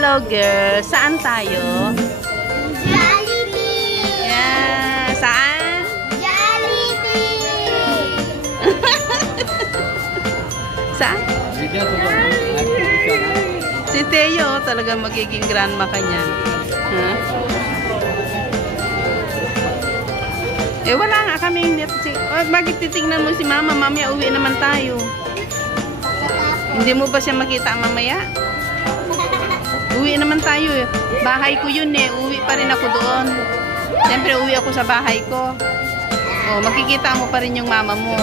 Hello, girl. Saan tayo? Jollibee! Yeah. Saan? Jollibee! Saan? Si Teo, talaga magiging grandma ka niya. Huh? Eh, wala nga kami. Bakit titignan mo si mama? Mamaya uwi naman tayo. Hindi mo ba siya makita mamaya? Uwi naman tayo eh. Bahay ko yun eh. Uwi pa rin ako doon. Siyempre uwi ako sa bahay ko. Oh, makikita mo pa rin yung mama mo.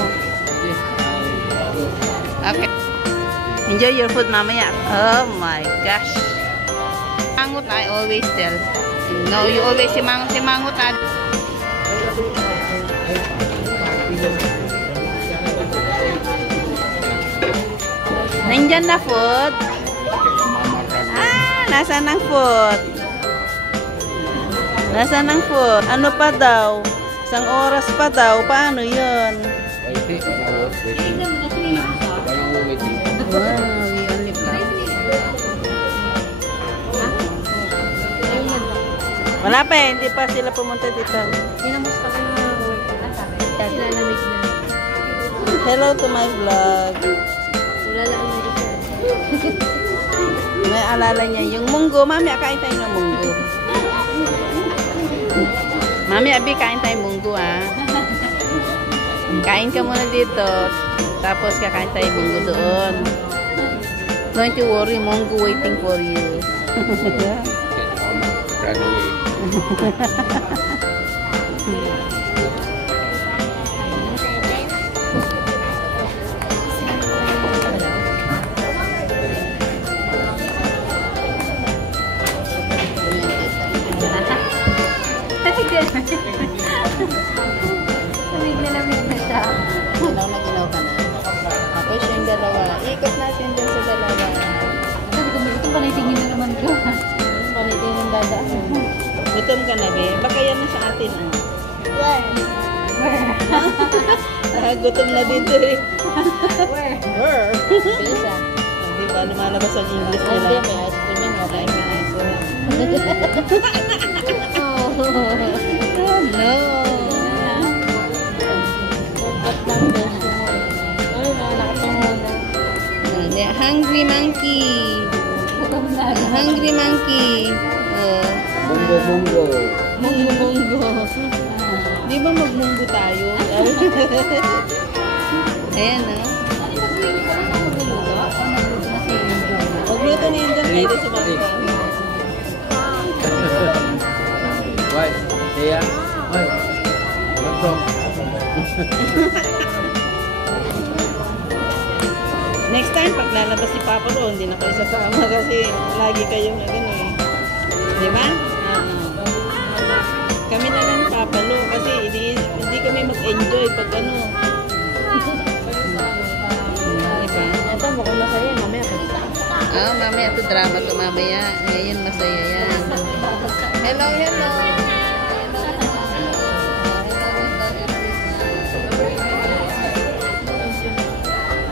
Okay. Enjoy your food mamaya. Oh my gosh. Mangot, I always tell. No, you always si Mangot. Nandyan na food. Nasaan ang food? Nasaan ang food? Ano pa daw? Isang oras pa daw. Paano yun? Wow, we only plan. Wala pa eh. Hindi pa sila pumunta dito. Hello to my vlog. May alala niya yung munggo. Mami, kain tayo ng munggo. Mami, abi, kain tayo munggo, ah. Kain ka muna dito. Tapos kakain tayo munggo doon. Don't you worry, munggo waiting for you. Lamig na siya. Ginaw na ka na. Tapos yung dalawa. Ikot natin dyan sa dalawa. Sabi ko, ito panitingin na naman ko. Panitingin ng dada. Gutom ka na, be. Baka yan na sa atin, ah. Where? Gutom na dito, eh. Where? Where? Bilis ah. Hindi ba lumalabas ang English Ay, nila? may ice cream yan. Okay. Oh, no. Hungry monkey. Hungry monkey. Munggo. Munggo. Di ba magmunggo tayo? Ayan, no? Magluto na yun dyan. Pwede sa mga. Why? Kaya? Why? What's wrong? Next time, pag lalabas si Papa doon, hindi na kayo sasama kasi lagi kayong gano'n eh. Di ba? Kami na lang ni Papa Lo kasi hindi kami mag-enjoy pag ano. Diba? Ito, mukhang masaya. Mamaya ka. Mamaya ito drama to mamaya. Ngayon masaya yan. Hello, hello.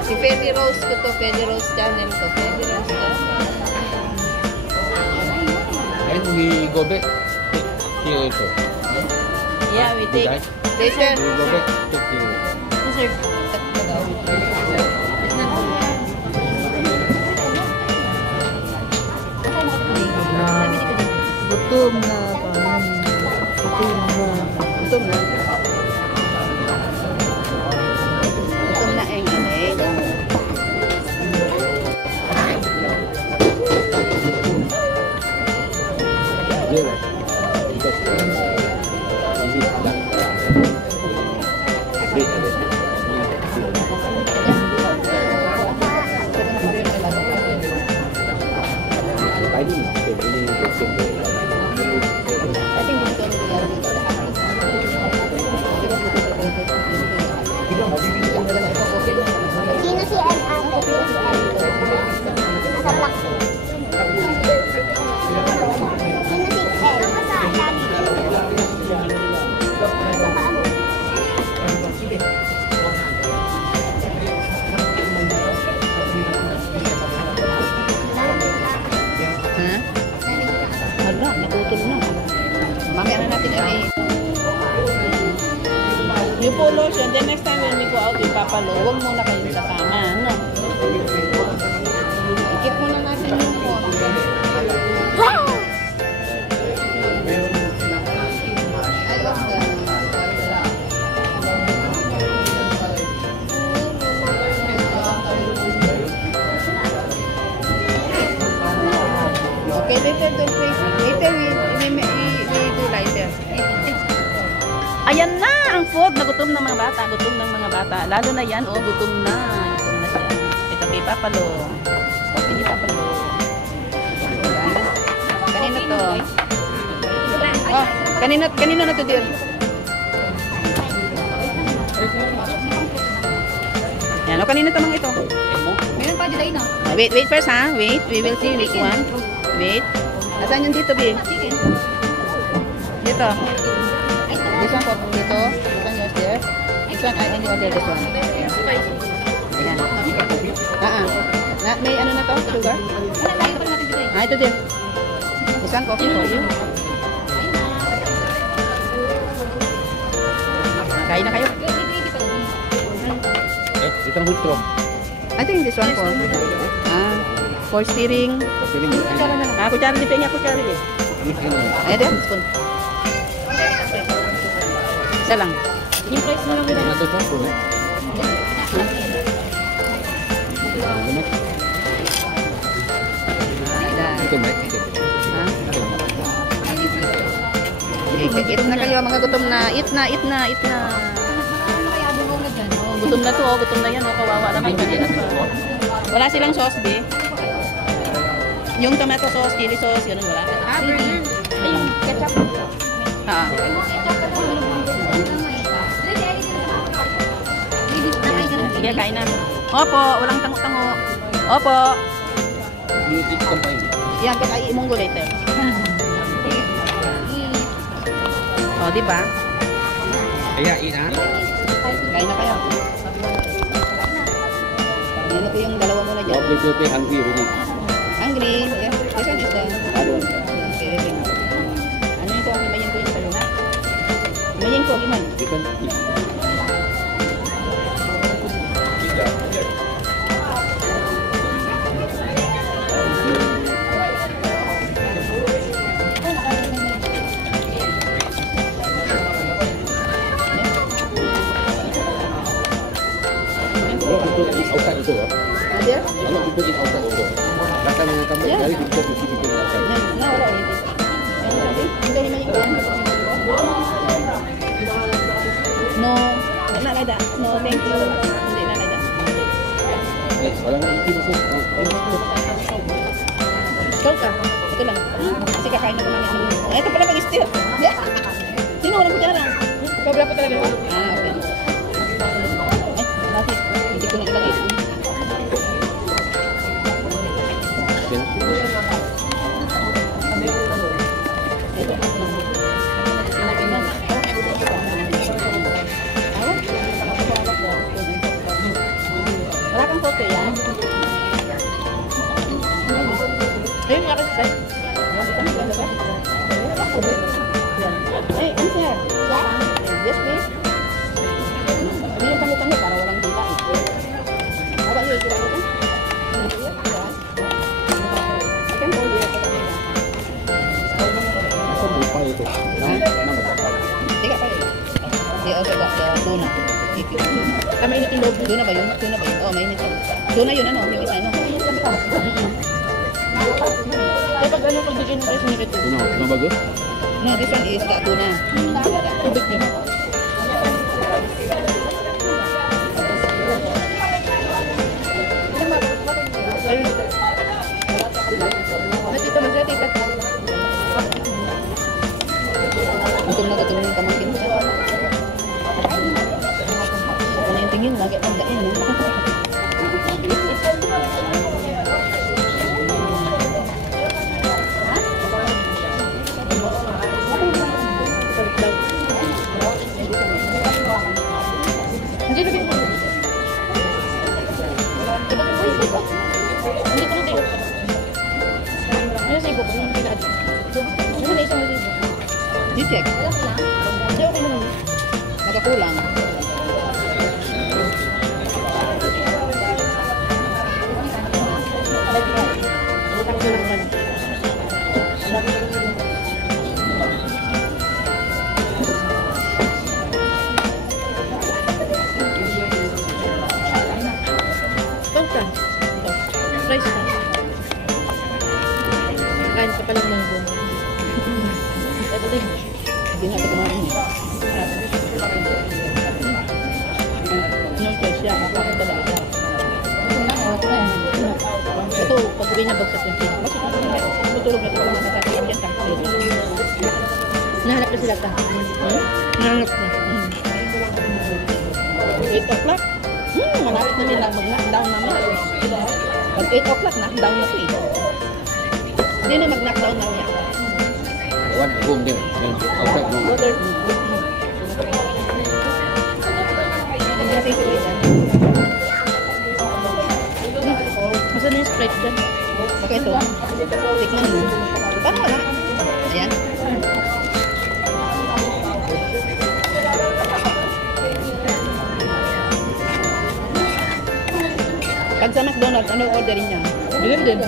Si Fedy Rose ko to. Fedy Rose channel to. Fedy Rose channel. And we go back. Here also. Yeah, we take. Later. We go back. Take here. Sir. Gutom na kami. Gutom na. Gutom na. Gutom na ang inay. Sino si Ate? Nasa black. Sino si Huh? Wala, naputol na. Mamaya na natin yung polo siya. Then next time when we go out with Papa Lo, huwag muna kayong kasama. No? Ikip muna natin yung phone. Okay, later don't wait. Later we do later. Ayan na ang food. Nagutom ng mga bata. Gutom ng mga bata. Lalo na yan. Oh, gutom na. Gutom na siya. Ito kay Papa Lo. Ito kay Papa Lo. Kanino to? Oh, kanino na to dear? Yan. O, kanino to mga ito? Meron pa dito na. Wait first ha. Wait. We will see which one. Wait. Asan yung dito, B? Dito. This one po dito. This one yours there. This one, I only order this one. Ayan. May ano na to? Sugar? Ito din. This one, coffee for you. Kain na kayo. Ito ang hutro. I think this one for steering. Kutsara din. Pengen kutsara din. Ayan din. Spoon. Isa lang. Yung price mo lang Ito po po. Ito ba? Eat na kayo mga gutom na. Eat na. Gutom na to, gutom na yan, kawawa naman. Wala silang sauce, be. Yung tomato sauce, chili sauce, yun wala. yung ketchup. Sige, kain na. Opo, walang tango-tango. Opo. Yan, kakain mong gulay, later. O, diba? Kaya, ina. Kain na kayo. Ano ko yung dalawa muna dyan? Hungry already. Hungry? Yeah. This one is the... Okay. Ano yung ko? Himayin ko yung saluna? Himayin ko, himan. Outside also, Ada? a lot of people eat outside also. Last time when I come back, very difficult to see people eat outside. No, wala ulit. Hindi himayin ko. No, not like that. No, thank you. Hindi na like that. Walang eating also. Scroll ka. Ito lang. Kasi kakain na ko namin. Ito pala mag-steer. Sino walang kutsara? Ikaw wala pa talaga. Okay. Bakit? Hindi ko na ilagay. Wala kang photo yan? Ayun nga kasi sa'yo. Ay, ano siya? Yes, please. Hindi yung tango-tango para walang kita. How about you? Kita ko? I can hold you. Ako bupa ito. Tiga pa rin. They also got the tuna. Mainit yung loob. Tuna ba yun? Oh, mainit yun. Tuna yun, ano? Yung isa, ano? Kaya pag ano, pag bigyan ng price nyo ito. Tuna bagus? No, this one is the tuna. Tubig nyo. Matito, masatita. Gutom na yung pamangkin. Ano yung tingin? Lagi ang dain. Hindi lagi mo. Hindi ko na tayo. Ano sa ibo? Ano yung pinag? I-check. Hindi, okay naman. Nakakulang. Tonta. Rice na. Kain ka palang munggo. Ito din. Hindi na ito kumain eh. Anong choice siya? Kakain talaga siya. Ito, pag uwi na bagsak yung sila. Bakit tutulog na ito kung makakasiyan dyan sa Nahanap na sila ta. Nahanap na. 8 o'clock? Malapit na din mag-knockdown namin. Pag 8 o'clock, knockdown na ito eh. Hindi na mag-knockdown na niya. What room there? Outside room. Masa na yung Sprite dyan? Okay, ito. Tikman mo. Paano wala? Ayan. Pag sa McDonald's, ano orderin niya? Bilim din.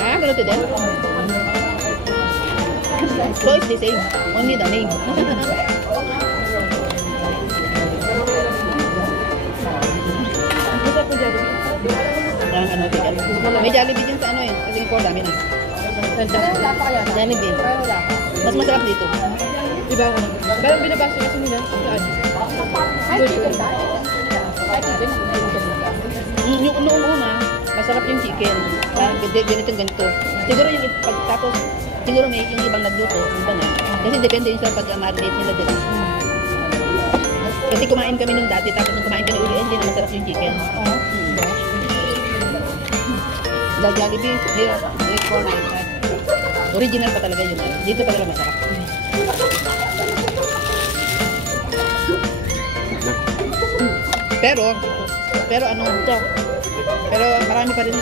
Ah, ganito din? So it's the same. Only the name. Gusto ko dyan. Ang ano, ticket. May Jollibee dyan sa ano eh. Kasi yung core dami na. Jollibee. Mas masarap dito. Diba ako? Parang binabasa kasi nila. Saan? Yung una, masarap yung chicken. Parang ganito. Siguro yung pagtapos, siguro may yung ibang nagluto, iba na. Kasi depende yun sa pag-marinate nila dito. Kasi kumain kami nung dati, tapos nung kumain kami uli, hindi na masarap yung chicken. The Jollibee, 0.495. Original pa talaga yun. Dito pa talaga masarap. Pero ano ito? Pero marami pa rin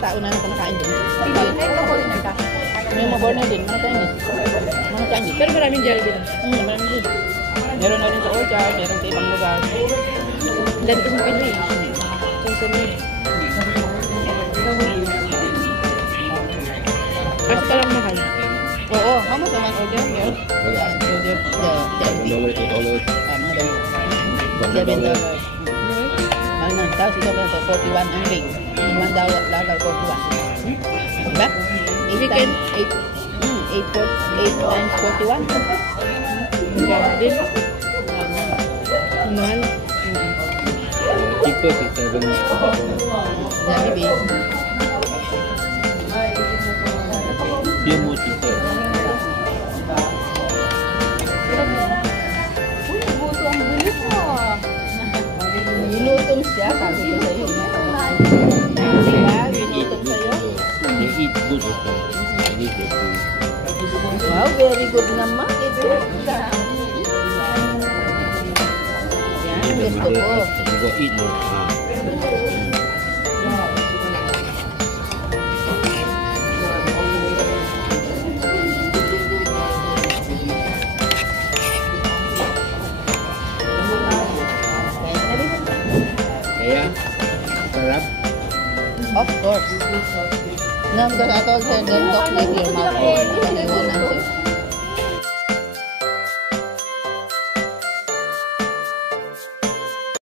tao na kumakain din. May mga born din, mga Chinese. Pero maraming Jollibee lang. Marami din. Meron na rin sa Orchard, meron sa ibang lugar. Dati kasing Pinoy. Kaysa niya. Kasi palang mahal. Oo, how much naman order? Meron? $8. $7. Mahal na. Tapos ito ba ito? 41 ang ring. $1 41. Diba? Chicken. 8 times 41. Grabe din. Mahal. Cheaper is 7. Jollibee. Few more cheaper. Binutong siya, sabi ko sa'yo. Diba? Binutong sa'yo. They eat good also. They eat their food. Wow, very good naman ito. Yan, gusto ko. You go eat more. Kaya, sarap. Of course. No, because I told her, don't talk with your mouth. Because I won't answer.